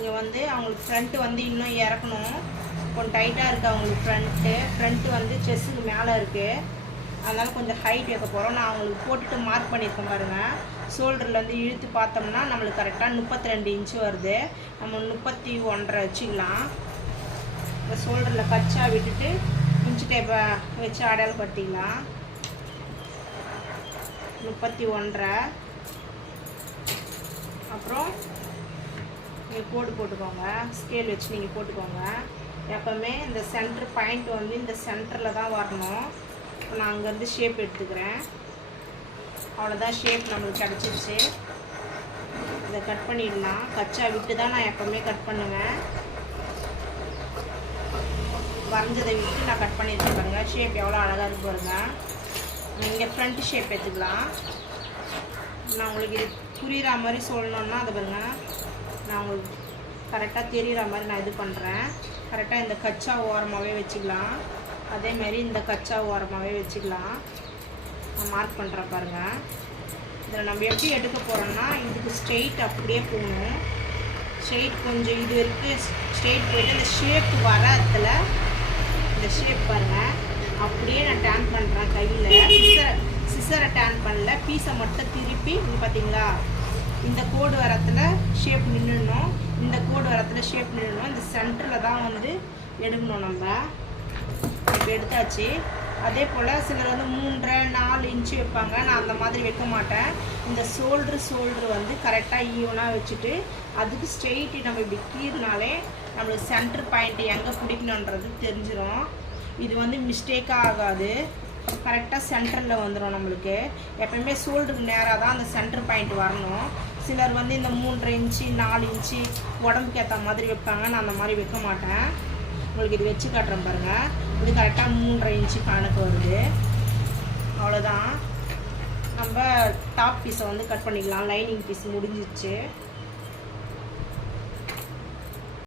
இங்கே வந்து அவங்களுக்கு ஃப்ரண்ட்டு வந்து இன்னும் இறக்கணும், கொஞ்சம் டைட்டாக இருக்குது அவங்களுக்கு ஃப்ரண்ட்டு வந்து செஸ்ஸுக்கு மேலே இருக்குது, அதனால் கொஞ்சம் ஹைட் வைக்க போகிறோம். நான் அவங்களுக்கு போட்டுட்டு மார்க் பண்ணியிருக்கேன் பாருங்கள். ஷோல்டர்லேருந்து இழுத்து பார்த்தோம்னா நம்மளுக்கு கரெக்டாக 32 இன்ச்சு வருது. நம்ம 31.5 வச்சுக்கலாம். இப்போ ஷோல்டரில் கச்சா விட்டுட்டு இன்ச்சு டேப்பை வச்சு அடையாளப்படுத்திக்கலாம். 31.5. அப்புறம் நீங்கள் கோடு போட்டுக்கோங்க, ஸ்கேல் வச்சு நீங்கள் போட்டுக்கோங்க. எப்போவுமே இந்த சென்டர் பாயிண்ட் வந்து இந்த சென்டரில் தான் வரணும். இப்போ நான் அங்கேருந்து ஷேப் எடுத்துக்கிறேன். அவ்வளோதான், ஷேப் நம்மளுக்கு கிடச்சிருச்சு. இதை கட் பண்ணிடலாம். கச்சா விட்டு தான் நான் எப்போவுமே கட் பண்ணுவேன். வரைஞ்சதை விட்டு நான் கட் பண்ணியிருக்கேன் பாருங்கள். ஷேப் எவ்வளோ அழகாக இருக்கு பாருங்கள். நீங்கள் ஃப்ரண்ட் ஷேப் எடுத்துக்கலாம். நான் உங்களுக்கு இது புரிகிற மாதிரி சொல்லணுன்னா அதை பாருங்கள், நான் உங்களுக்கு கரெக்டாக தெரிகிற மாதிரி நான் இது பண்ணுறேன். கரெக்டாக இந்த கச்சா ஓரமாகவே வச்சுக்கலாம். அதேமாதிரி இந்த கச்சா ஓரமாகவே வச்சுக்கலாம். நான் மார்க் பண்ணுறேன் பாருங்கள். இதில் நம்ம எப்படி எடுக்க போகிறோம்னா, இதுக்கு ஸ்ட்ரெயிட் அப்படியே போகணும். ஸ்ட்ரெயிட் கொஞ்சம் இது வரைக்கும் ஸ்ட்ரெயிட் போயிட்டு இந்த ஷேப் வர இடத்துல இந்த ஷேப் பாருங்கள் அப்படியே நான் டேன் பண்ணுறேன் கையில். சிசரை டேன் பண்ணல, பீஸை மட்டும் திருப்பி இது பார்த்தீங்களா, இந்த கோடு வரத்தில் ஷேப் நின்றுடணும், இந்த கோடு வரத்தில் ஷேப் நின்றுடணும். இந்த சென்டரில் தான் வந்து எடுக்கணும். நம்ம இப்போ எடுத்தாச்சு. அதே போல் சிலர் வந்து 3.5-4 இன்ச்சு வைப்பாங்க. நான் அந்த மாதிரி வைக்க மாட்டேன். இந்த ஷோல்ட்ரு வந்து கரெக்டாக ஈவனாக வச்சுட்டு அதுக்கு ஸ்ட்ரெயிட்டு நம்ம இப்படி கீறினாலே நம்மளுக்கு சென்டர் பாயிண்ட் எங்கே பிடிக்கணுன்றது தெரிஞ்சிடும். இது வந்து மிஸ்டேக்காக ஆகாது, கரெக்டாக சென்டரில் வந்துடும் நம்மளுக்கு. எப்போயுமே ஷோல்டருக்கு நேராக தான் அந்த சென்டர் பாயிண்ட் வரணும். சிலர் வந்து இந்த 3.5 இன்ச்சு 4 இன்ச்சு உடம்புக்கு ஏற்ற மாதிரி வைப்பாங்க. நான் அந்த மாதிரி வைக்க மாட்டேன். உங்களுக்கு இது வச்சு காட்டுறேன் பாருங்கள். இது கரெக்டாக 3.5 இன்ச்சு கணக்கு வருது. அவ்வளோதான். நம்ம டாப் பீஸை வந்து கட் பண்ணிக்கலாம். லைனிங் பீஸ் முடிஞ்சிச்சு.